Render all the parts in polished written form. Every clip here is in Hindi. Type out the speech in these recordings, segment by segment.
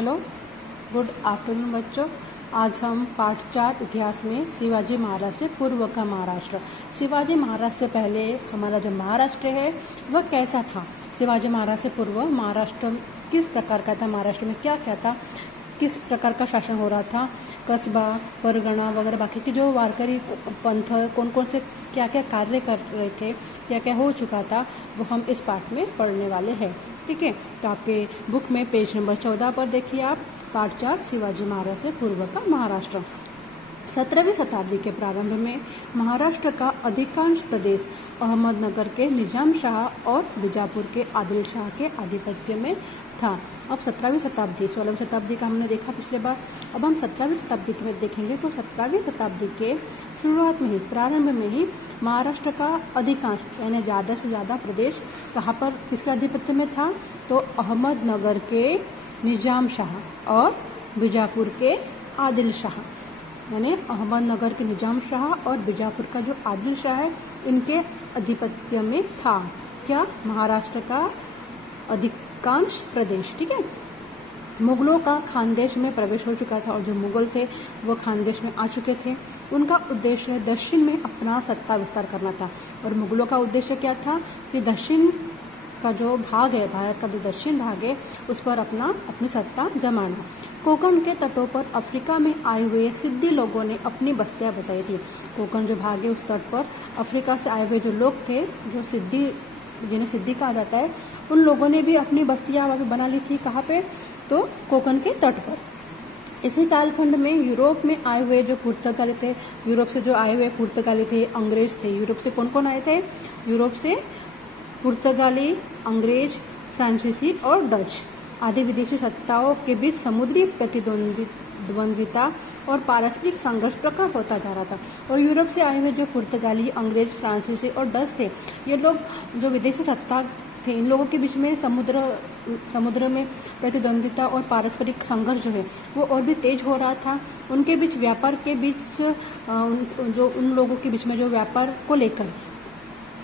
हेलो, गुड आफ्टरनून बच्चों। आज हम पाठ 4 इतिहास में शिवाजी महाराज से पूर्व का महाराष्ट्र। शिवाजी महाराज से पहले हमारा जो महाराष्ट्र है वह कैसा था। शिवाजी महाराज से पूर्व महाराष्ट्र किस प्रकार का था, महाराष्ट्र में क्या क्या था, किस प्रकार का शासन हो रहा था, कस्बा परगना वगैरह बाकी के जो वारकरी पंथ कौन कौन से क्या क्या कार्य कर रहे थे, क्या क्या हो चुका था, वो हम इस पाठ में पढ़ने वाले हैं। ठीक है, तो आपके बुक में पेज नंबर 14 पर देखिए आप पाठ 4 शिवाजी महाराज से पूर्व का महाराष्ट्र। 17वीं शताब्दी के प्रारंभ में महाराष्ट्र का अधिकांश प्रदेश अहमदनगर के निजाम शाह और बीजापुर के आदिल शाह के आधिपत्य में था। अब 17वीं शताब्दी, 16वीं शताब्दी का हमने देखा पिछले बार, अब हम 17वीं शताब्दी में देखेंगे। तो 17वीं शताब्दी के शुरुआत में ही, प्रारंभ में ही महाराष्ट्र का अधिकांश यानी ज़्यादा से ज़्यादा प्रदेश कहाँ पर किसके आधिपत्य में था, तो अहमदनगर के निजाम शाह और बीजापुर के आदिल शाह, यानी अहमदनगर के निजाम शाह और बीजापुर का जो आदिल शाह है, इनके आधिपत्य में था क्या, महाराष्ट्र का अधिकांश प्रदेश। ठीक है, मुगलों का खानदेश में प्रवेश हो चुका था और जो मुगल थे वो खानदेश में आ चुके थे। उनका उद्देश्य दक्षिण में अपना सत्ता विस्तार करना था। और मुगलों का उद्देश्य क्या था कि दक्षिण का जो भाग है, भारत का जो दक्षिण भाग है, उस पर अपनी सत्ता जमाना। कोंकण के तटों पर अफ्रीका में आए हुए सिद्दी लोगों ने अपनी बस्तियां बसाई थी। कोंकण जो भाग है उस तट पर अफ्रीका से आए हुए जो लोग थे, जो सिद्दी, जिन्हें सिद्दी कहा जाता है, उन लोगों ने भी अपनी बस्तियां वहाँ पे बना ली थी। कहाँ पे, तो कोंकण के तट पर। इसी कालखंड में यूरोप में आए हुए जो पुर्तगाली थे, यूरोप से जो आए हुए पुर्तगाली थे, अंग्रेज थे। यूरोप से कौन कौन आए थे, यूरोप से पुर्तगाली, अंग्रेज, फ्रांसीसी और डच आदि विदेशी सत्ताओं के बीच समुद्री प्रतिद्वंद्विता और पारस्परिक संघर्ष प्रकट होता जा रहा था। और यूरोप से आए हुए जो पुर्तगाली, अंग्रेज, फ्रांसीसी और डच थे, ये लोग जो विदेशी सत्ता थे, इन लोगों के बीच में समुद्र में प्रतिद्वंद्विता और पारस्परिक संघर्ष जो है वो और भी तेज हो रहा था। उनके बीच व्यापार के बीच उन लोगों के बीच में जो व्यापार को लेकर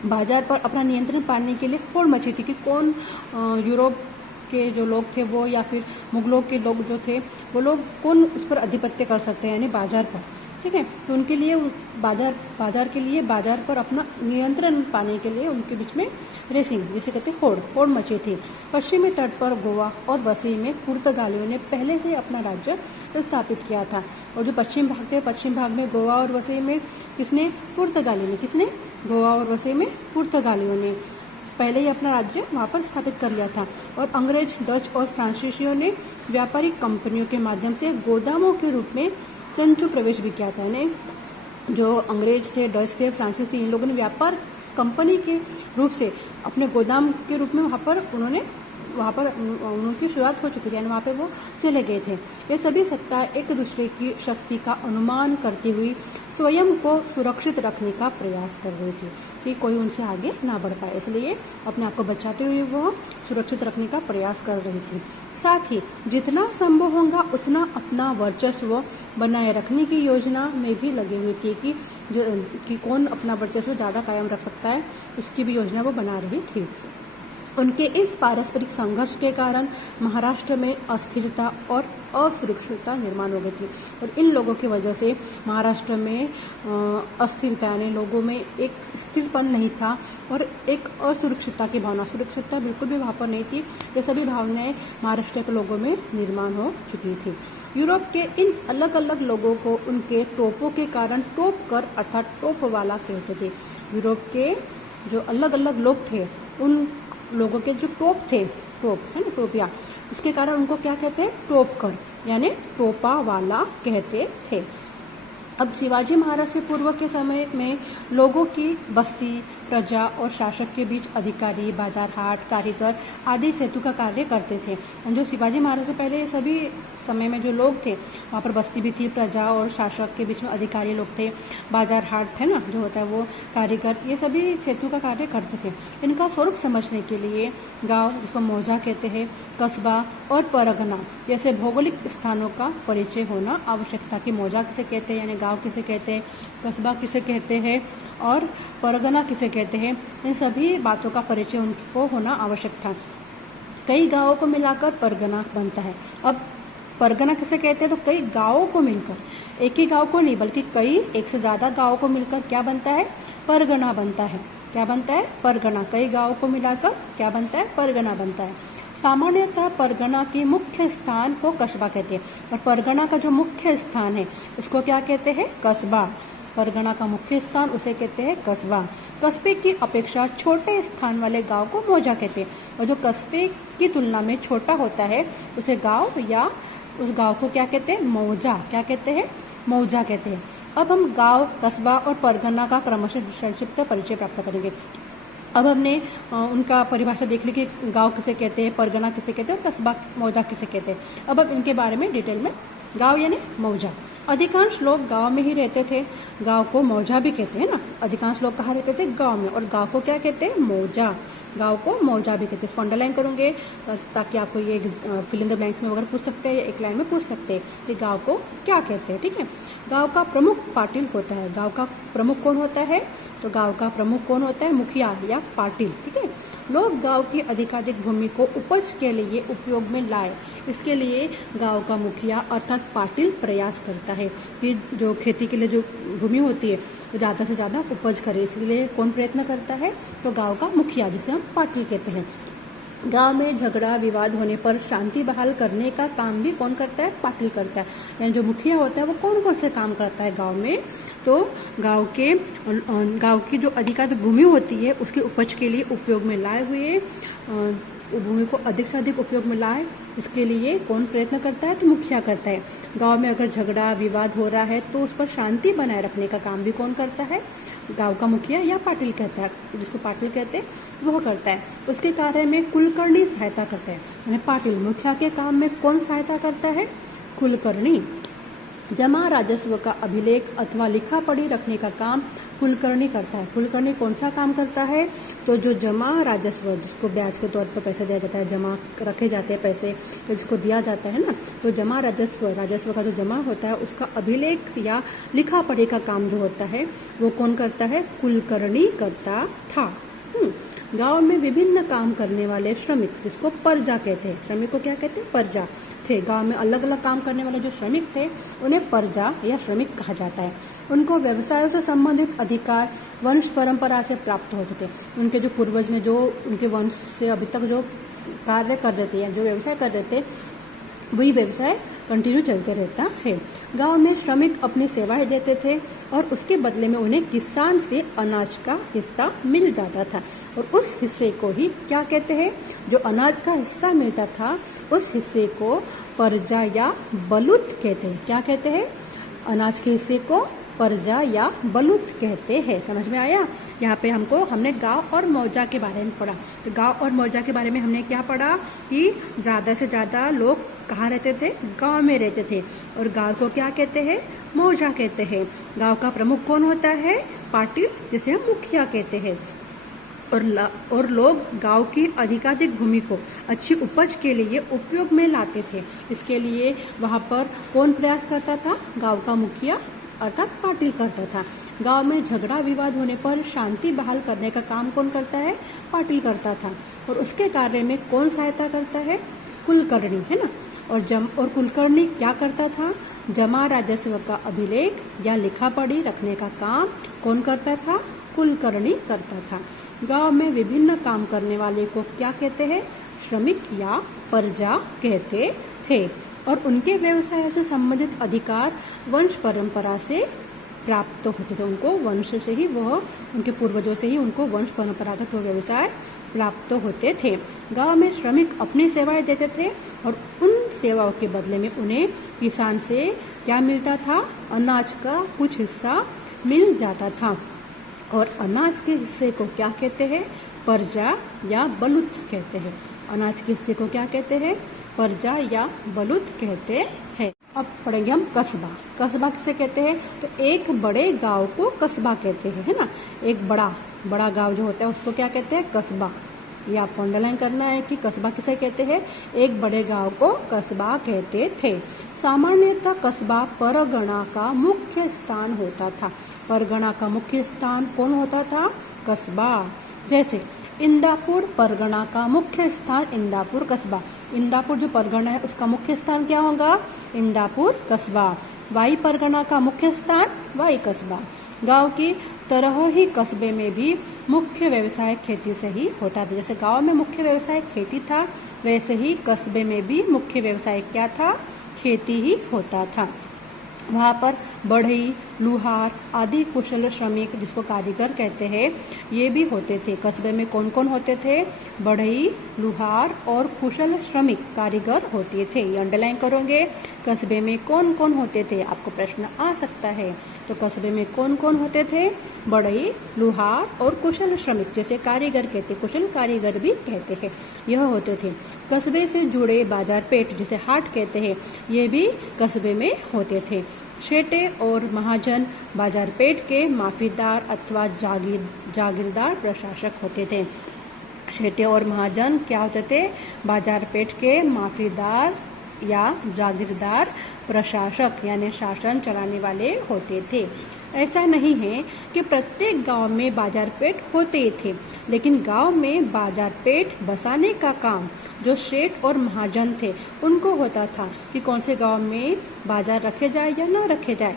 बाजार पर अपना नियंत्रण पाने के लिए होड़ मची थी कि कौन यूरोप के जो लोग थे वो या फिर मुगलों के लोग जो थे वो लोग कौन उस पर आधिपत्य कर सकते हैं, यानी बाजार पर। ठीक है, तो उनके लिए बाजार पर अपना नियंत्रण पाने के लिए उनके बीच में रेसिंग, जिसे कहते हैं होड़ मची थी। पश्चिमी तट पर गोवा और वसई में पुर्तगालियों ने पहले से अपना राज्य स्थापित किया था। और जो पश्चिम भाग थे, पश्चिम भाग में गोवा और वसई में किसने, पुर्तगाली ने, किसने, गोवा और वसई में पुर्तगालियों ने पहले ही अपना राज्य वहाँ पर स्थापित कर लिया था। और अंग्रेज, डच और फ्रांसीसियों ने व्यापारिक कंपनियों के माध्यम से गोदामों के रूप में चंचू प्रवेश भी किया था। यानी जो अंग्रेज थे, डच थे, फ्रांसीसी थे, इन लोगों ने व्यापार कंपनी के रूप से अपने गोदाम के रूप में वहाँ पर उनकी शुरुआत हो चुकी थी, यानी वहाँ पे वो चले गए थे। ये सभी सत्ता एक दूसरे की शक्ति का अनुमान करती हुई स्वयं को सुरक्षित रखने का प्रयास कर रही थी कि कोई उनसे आगे ना बढ़ पाए, इसलिए अपने आप को बचाते हुए वो सुरक्षित रखने का प्रयास कर रही थी। साथ ही जितना संभव होगा उतना अपना वर्चस्व बनाए रखने की योजना में भी लगे हुए थे कि कौन अपना वर्चस्व ज़्यादा कायम रख सकता है, उसकी भी योजना वो बना रही थी। उनके इस पारस्परिक संघर्ष के कारण महाराष्ट्र में अस्थिरता और असुरक्षितता निर्माण हो गई थी। और इन लोगों की वजह से महाराष्ट्र में अस्थिरता, यानी लोगों में एक स्थिरपन नहीं था और एक असुरक्षितता की भावना, सुरक्षितता बिल्कुल भी वहाँ पर नहीं थी। ये सभी भावनाएं महाराष्ट्र के लोगों में निर्माण हो चुकी थी। यूरोप के इन अलग अलग लोगों को उनके टोपों के कारण टोप कर अर्थात टोप वाला कहते थे। यूरोप के जो अलग अलग लोग थे, उन लोगों के जो टोप थे, टोप है ना, टोपिया, उसके कारण उनको क्या कहते हैं, टोप कर, यानी टोपा वाला कहते थे। अब शिवाजी महाराज से पूर्व के समय में लोगों की बस्ती, प्रजा और शासक के बीच अधिकारी, बाजार हाट, कारीगर आदि सेतु का कार्य करते थे। जो शिवाजी महाराज से पहले सभी समय में जो लोग थे, वहाँ पर बस्ती भी थी, प्रजा और शासक के बीच में अधिकारी लोग थे, बाजार हाट है ना जो होता है वो, कारीगर, ये सभी सेतु का कार्य करते थे। इनका स्वरूप समझने के लिए गांव, जिसको मौजा कहते हैं, कस्बा और परगना जैसे भौगोलिक स्थानों का परिचय होना आवश्यक था कि मौजा किसे कहते हैं, यानी गाँव किसे कहते हैं, कस्बा किसे कहते हैं और परगना किसे कहते हैं, इन सभी बातों का परिचय उनको होना आवश्यक था। कई गांवों को मिलाकर परगना बनता है। अब परगना किसे कहते हैं? तो कई गांवों को मिलकर, एक ही गांव को नहीं बल्कि कई, एक से ज्यादा गांवों को मिलकर क्या बनता है? परगना बनता है। क्या बनता है? परगना। कई गांवों को मिलाकर क्या बनता है? परगना बनता है। सामान्यतः परगना के मुख्य स्थान को कस्बा कहते हैं, और परगना का जो मुख्य स्थान है उसको क्या कहते हैं? कस्बा। परगना का मुख्य स्थान उसे कहते हैं कस्बा। कस्बे की अपेक्षा छोटे स्थान वाले गांव को मौजा कहते हैं, और जो कस्बे की तुलना में छोटा होता है उसे गांव या उस गांव को क्या कहते हैं? मौजा। क्या कहते हैं? मौजा कहते हैं। अब हम गांव, कस्बा और परगना का क्रमशः संक्षिप्त परिचय प्राप्त करेंगे। अब हमने उनका परिभाषा देख ली कि गांव किसे कहते हैं, परगना किसे कहते हैं और कस्बा, मौजा किसे कहते हैं। अब हम इनके बारे में डिटेल में, गांव यानी मौजा। अधिकांश लोग गांव में ही रहते थे, गांव को मौजा भी कहते हैं ना। अधिकांश लोग कहाँ रहते थे? गांव में, और गांव को क्या कहते हैं? मौजा। गांव को मौजा भी कहते हैं। इसको अंडरलाइन करूंगे ताकि आपको ये फिल इन द ब्लैंक्स में वगैरह पूछ सकते हैं या एक लाइन में पूछ सकते हैं कि गांव को क्या कहते हैं। ठीक है। गांव का प्रमुख पाटिल होता है। गांव का प्रमुख कौन होता है? तो गांव का प्रमुख कौन होता है? मुखिया या पाटिल। ठीक है। लोग गांव की अधिकाधिक भूमि को उपज के लिए उपयोग में लाए, इसके लिए गांव का मुखिया अर्थात पाटिल प्रयास करता है कि जो खेती के लिए जो भूमि होती है वो ज़्यादा से ज़्यादा उपज करे। इसलिए कौन प्रयत्न करता है? तो गांव का मुखिया, जिसे हम पाटिल कहते हैं। गांव में झगड़ा विवाद होने पर शांति बहाल करने का काम भी कौन करता है? पाटिल करता है। यानी जो मुखिया होता है वो कौन कौन से काम करता है गांव में? तो गांव की जो अधिकाधिक भूमि होती है उसके उपज के लिए उपयोग में लाए हुए, भूमि को अधिक से अधिक उपयोग में लाए, इसके लिए कौन प्रयत्न करता है? तो मुखिया करता है। गांव में अगर झगड़ा विवाद हो रहा है तो उस पर शांति बनाए रखने का काम भी कौन करता है? गांव का मुखिया या पाटिल कहता है, जिसको पाटिल कहते हैं वह करता है। उसके कार्य में कुलकर्णी सहायता करता है। यानी पाटिल मुखिया के काम में कौन सहायता करता है? कुलकर्णी। जमा राजस्व का अभिलेख अथवा लिखा पढ़ी रखने का काम कुलकर्णी करता है। कुलकर्णी कौन सा काम करता है? तो जो जमा राजस्व, जिसको ब्याज के तौर पर पैसा दिया जाता है, जमा रखे जाते हैं पैसे तो जिसको दिया जाता है ना, तो जमा राजस्व का जो जमा होता है उसका अभिलेख या लिखा पढ़ी का काम जो होता है वो कौन करता है? कुलकर्णी करता था। गांव में विभिन्न काम करने वाले श्रमिक, जिसको परजा कहते हैं, श्रमिक को क्या कहते हैं? परजा थे। गांव में अलग अलग काम करने वाले जो श्रमिक थे उन्हें परजा या श्रमिक कहा जाता है। उनको व्यवसायों से संबंधित अधिकार वंश परंपरा से प्राप्त होते थे। उनके जो पूर्वज ने जो उनके वंश से अभी तक जो कार्य कर रहे थे या जो व्यवसाय कर रहे थे वही व्यवसाय कंटिन्यू चलते रहता है। गांव में श्रमिक अपनी सेवाएं देते थे और उसके बदले में उन्हें किसान से अनाज का हिस्सा मिल जाता था, और उस हिस्से को ही क्या कहते हैं? जो अनाज का हिस्सा मिलता था उस हिस्से को परजा या बलूत कहते हैं। क्या कहते हैं? अनाज के हिस्से को परजा या बलूत कहते हैं। समझ में आया? यहाँ पे हमने गांव और मौजा के बारे में पढ़ा। तो गांव और मौजा के बारे में हमने क्या पढ़ा कि ज़्यादा से ज़्यादा लोग कहाँ रहते थे? गांव में रहते थे, और गांव को क्या कहते हैं? मौजा कहते हैं। गांव का प्रमुख कौन होता है? पाटिल, जिसे हम मुखिया कहते हैं। और लोग गांव की अधिकाधिक भूमि को अच्छी उपज के लिए उपयोग में लाते थे। इसके लिए वहाँ पर कौन प्रयास करता था? गांव का मुखिया अर्थात पाटिल करता था। गांव में झगड़ा विवाद होने पर शांति बहाल करने का काम कौन करता है? पाटिल करता था। और उसके कार्य में कौन सहायता करता है? कुलकर्णी, है ना। और कुलकर्णी क्या करता था? जमा राजस्व का अभिलेख या लिखा पढ़ी रखने का काम कौन करता था? कुलकर्णी करता था। गांव में विभिन्न काम करने वाले को क्या कहते हैं? श्रमिक या परजा कहते थे। और उनके व्यवसाय से संबंधित अधिकार वंश परंपरा से प्राप्त होते थे। उनको वंश से ही उनके पूर्वजों से ही उनको वंश परंपरागत व्यवसाय प्राप्त होते थे। गांव में श्रमिक अपनी सेवाएं देते थे और उन सेवाओं के बदले में उन्हें किसान से क्या मिलता था? अनाज का कुछ हिस्सा मिल जाता था। और अनाज के हिस्से को क्या कहते हैं? परजा या बलूत कहते हैं। अनाज के हिस्से को क्या कहते हैं? परजा या बलूत कहते हैं। अब पढ़ेंगे हम कस्बा। कस्बा किसे कहते हैं? तो एक बड़े गांव को कस्बा कहते हैं, है ना। एक बड़ा गांव जो होता है उसको क्या कहते हैं? कस्बा। ये आपको अंडरलाइन करना है कि कस्बा किसे कहते हैं? एक बड़े गांव को कस्बा कहते थे। सामान्यतः कस्बा परगना का मुख्य स्थान होता था। परगना का मुख्य स्थान कौन होता था? कस्बा। जैसे इंदापुर परगना का मुख्य स्थान इंदापुर कस्बा। इंदापुर जो परगना है उसका मुख्य स्थान क्या होगा? इंदापुर कस्बा। वाई परगना का मुख्य स्थान वाई कस्बा। गांव की तरह ही कस्बे में भी मुख्य व्यवसाय खेती से ही होता था। जैसे गांव में मुख्य व्यवसाय खेती था, वैसे ही कस्बे में भी मुख्य व्यवसाय क्या था? खेती ही होता था। वहाँ पर बढ़ई, लुहार आदि कुशल श्रमिक, जिसको कारीगर कहते हैं, ये भी होते थे। कस्बे में कौन कौन होते थे? बढ़ई, लुहार और कुशल श्रमिक कारीगर होते थे। ये अंडरलाइन करोगे। कस्बे में कौन कौन होते थे? आपको प्रश्न आ सकता है। तो कस्बे में कौन कौन होते थे? बढ़ई, लुहार और कुशल श्रमिक, जैसे कारीगर कहते, कुशल कारीगर भी कहते हैं, यह होते थे। कस्बे से जुड़े बाजार पेट, जिसे हाट कहते हैं, ये भी कस्बे में होते थे। शेटे और महाजन बाजार पेट के माफीदार अथवा जागीरदार प्रशासक होते थे। शेटे और महाजन क्या होते थे? बाजार पेट के माफीदार या जागीरदार प्रशासक यानी शासन चलाने वाले होते थे। ऐसा नहीं है कि प्रत्येक गांव में बाजार पेट होते थे, लेकिन गांव में बाजार पेट बसाने का काम जो सेठ और महाजन थे उनको होता था कि कौन से गांव में बाजार रखे जाए या न रखे जाए।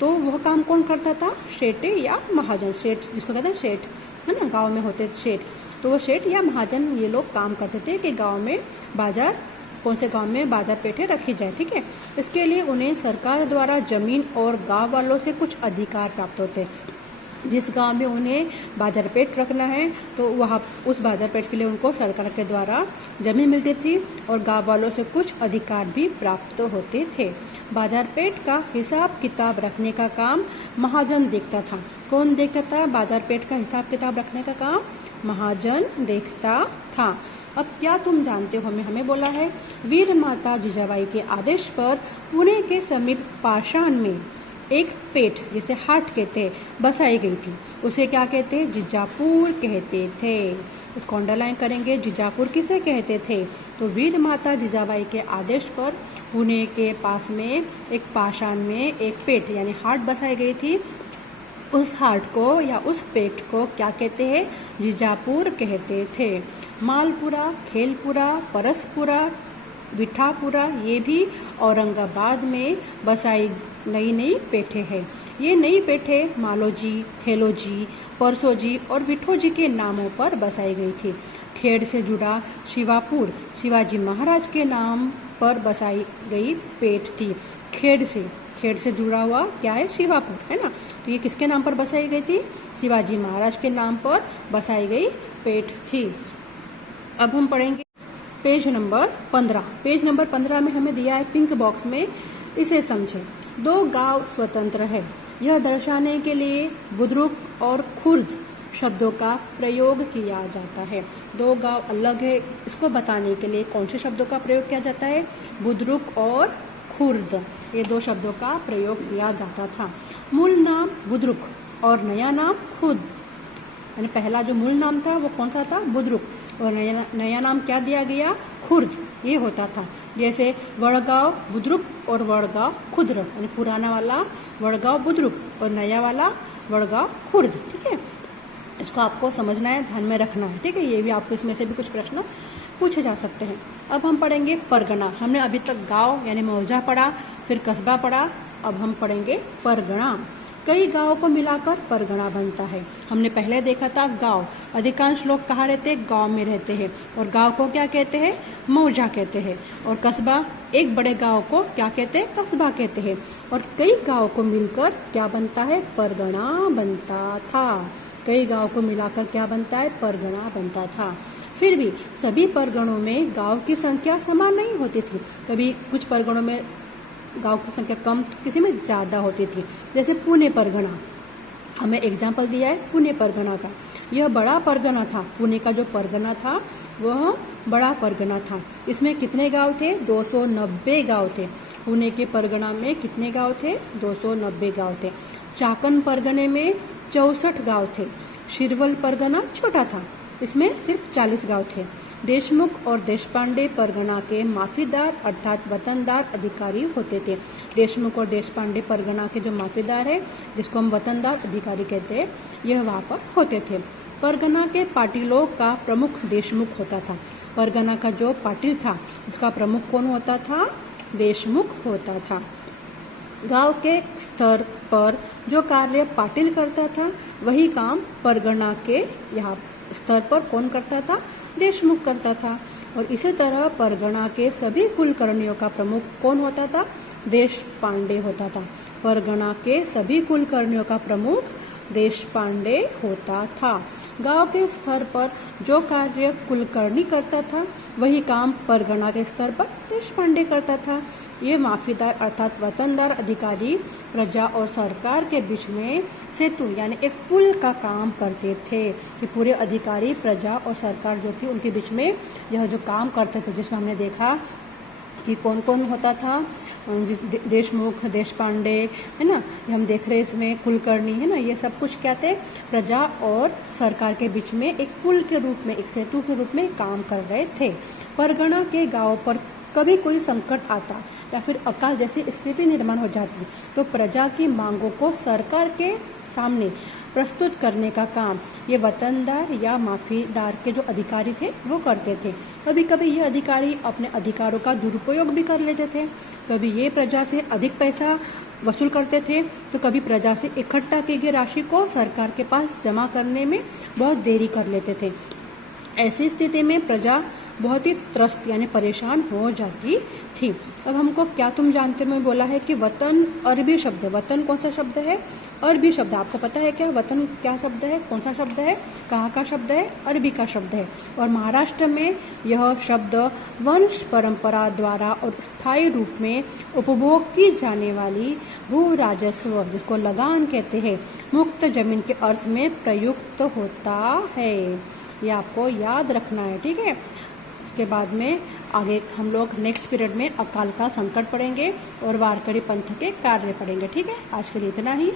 तो वह काम कौन करता था? सेठे या महाजन। सेठ जिसको कहते हैं सेठ, है ना, गांव में होते सेठ। तो वो सेठ या महाजन ये लोग काम करते थे कि गांव में बाजार, कौन से गांव में बाजार पेटें रखी जाए। ठीक है। इसके लिए उन्हें सरकार द्वारा जमीन और गांव वालों से कुछ अधिकार प्राप्त होते। जिस गांव में उन्हें बाजार पेट रखना है तो वहाँ उस बाजार पेट के लिए उनको सरकार के द्वारा जमीन मिलती थी और गांव वालों से कुछ अधिकार भी प्राप्त होते थे। बाजार पेट का हिसाब किताब रखने का काम महाजन देखता था। कौन देखता था? बाजार पेट का हिसाब किताब रखने का काम महाजन देखता था। अब क्या तुम जानते हो? हमें बोला है, वीर माता जिजाबाई के आदेश पर पुणे के समीप पाषाण में एक पेट, जिसे हाट कहते, बसाई गई थी। उसे क्या कहते? जीजापुर कहते थे। उसको अंडरलाइन करेंगे। जीजापुर किसे कहते थे? तो वीर माता जिजाबाई के आदेश पर पुणे के पास में एक पाषाण में एक पेट यानी हाट बसाई गई थी। उस हाट को या उस पेट को क्या कहते हैं? जीजापुर कहते थे। मालपुरा, खेलपुरा, परसपुरा, विठापुरा ये भी औरंगाबाद में बसाई नई नई पेठे हैं। ये नई पेठे मालोजी, खेलोजी, परसोजी और विठोजी के नामों पर बसाई गई थी। खेड़ से जुड़ा शिवापुर शिवाजी महाराज के नाम पर बसाई गई पेठ थी। खेड़ से जुड़ा हुआ क्या है? शिवापुर, है ना। तो ये किसके नाम पर बसाई गई थी? शिवाजी महाराज के नाम पर बसाई गई पेठ थी। अब हम पढ़ेंगे पेज नंबर 15। पेज नंबर 15 में हमें दिया है पिंक बॉक्स में, इसे समझें। दो गांव स्वतंत्र है, यह दर्शाने के लिए बुद्रुक और खुर्द शब्दों का प्रयोग किया जाता है। दो गांव अलग है, इसको बताने के लिए कौन से शब्दों का प्रयोग किया जाता है? बुद्रुक और खुर्द, ये दो शब्दों का प्रयोग किया जाता था। मूल नाम बुद्रुक और नया नाम खुर्द, यानी पहला जो मूल नाम था वो कौन सा था? बुद्रुक, और नया नाम क्या दिया गया? खुर्द, ये होता था। जैसे वड़गांव बुद्रुक और वड़गांव खुर्द, यानी पुराना वाला वड़गांव बुद्रुक और नया वाला वड़गांव खुर्द। ठीक है, इसको आपको समझना है, ध्यान में रखना है। ठीक है, ये भी आपको इसमें से भी कुछ प्रश्न पूछे जा सकते हैं। अब हम पढ़ेंगे परगना। हमने अभी तक गांव यानी मौजा पढ़ा, फिर कस्बा पढ़ा, अब हम पढ़ेंगे परगना। कई गांवों को मिलाकर परगना बनता है। हमने पहले देखा था गांव, अधिकांश लोग कहाँ रहते हैं? गांव में रहते हैं, और गांव को क्या कहते हैं? मौजा कहते हैं। और कस्बा, एक बड़े गांव को क्या कहते हैं? कस्बा कहते हैं। और कई गांव को मिलकर क्या बनता है? परगना बनता था। कई गांव को मिलाकर क्या बनता है? परगना बनता था। फिर भी सभी परगणों में गांव की संख्या समान नहीं होती थी। कभी कुछ परगणों में गांव की संख्या कम, किसी में ज़्यादा होती थी। जैसे पुणे परगना, हमें एग्जाम्पल दिया है पुणे परगना का। यह बड़ा परगना था। पुणे का जो परगना था वह बड़ा परगना था। इसमें कितने गांव थे? 290 गांव थे। पुणे के परगना में कितने गांव थे? 290 गांव थे। चाकन परगने में 64 गांव थे। शिरवल परगना छोटा था, इसमें सिर्फ 40 गांव थे। देशमुख और देशपांडे परगना के माफीदार अर्थात वतनदार अधिकारी होते थे। देशमुख और देशपांडे परगना के जो माफीदार है, जिसको हम वतनदार अधिकारी कहते हैं, यह वहाँ पर होते थे। परगना के पाटिलों का प्रमुख देशमुख होता था। परगना का जो पाटिल था, उसका प्रमुख कौन होता था? देशमुख होता था। गांव के स्तर पर जो कार्य पाटिल करता था, वही काम परगना के यहाँ स्तर पर कौन करता था? देशमुख करता था। और इसी तरह परगना के सभी कुलकर्णियों का प्रमुख कौन होता था? देशपांडे होता था। परगना के सभी कुलकर्णियों का प्रमुख देशपांडे होता था। गांव के स्तर पर जो कार्य कुलकर्णी करता था, वही काम परगना के स्तर पर देशपांडे करता था। ये माफीदार अर्थात वतनदार अधिकारी प्रजा और सरकार के बीच में सेतु यानी एक पुल का काम करते थे। कि पूरे अधिकारी प्रजा और सरकार जो थी, उनके बीच में यह जो काम करते थे, जिसमें हमने देखा कि कौन कौन होता था? देशमुख, देशपांडे, है ना, ये हम देख रहे हैं इसमें कुलकर्णी, है ना, ये सब कुछ क्या थे? प्रजा और सरकार के बीच में एक पुल के रूप में, एक सेतु के रूप में काम कर रहे थे। परगना के गांव पर कभी कोई संकट आता या फिर अकाल जैसी स्थिति निर्माण हो जाती, तो प्रजा की मांगों को सरकार के सामने प्रस्तुत करने का काम ये वतनदार या माफीदार के जो अधिकारी थे वो करते थे। कभी कभी ये अधिकारी अपने अधिकारों का दुरुपयोग भी कर लेते थे। कभी ये प्रजा से अधिक पैसा वसूल करते थे, तो कभी प्रजा से इकट्ठा की गई राशि को सरकार के पास जमा करने में बहुत देरी कर लेते थे। ऐसी स्थिति में प्रजा बहुत ही त्रस्त यानी परेशान हो जाती थी। अब हमको क्या तुम जानते में बोला है कि वतन अरबी शब्द है। वतन कौन सा शब्द है? अरबी शब्द। आपको पता है क्या वतन क्या शब्द है? कौन सा शब्द है? कहाँ का शब्द है? अरबी का शब्द है। और महाराष्ट्र में यह शब्द वंश परंपरा द्वारा और स्थायी रूप में उपभोग की जाने वाली भू राजस्व, जिसको लगान कहते हैं, मुक्त जमीन के अर्थ में प्रयुक्त होता है। ये आपको याद रखना है, ठीक है। उसके बाद में आगे हम लोग नेक्स्ट पीरियड में अकाल का संकट पढ़ेंगे और वारकरी पंथ के कार्य पढ़ेंगे, ठीक है। आज के लिए इतना ही।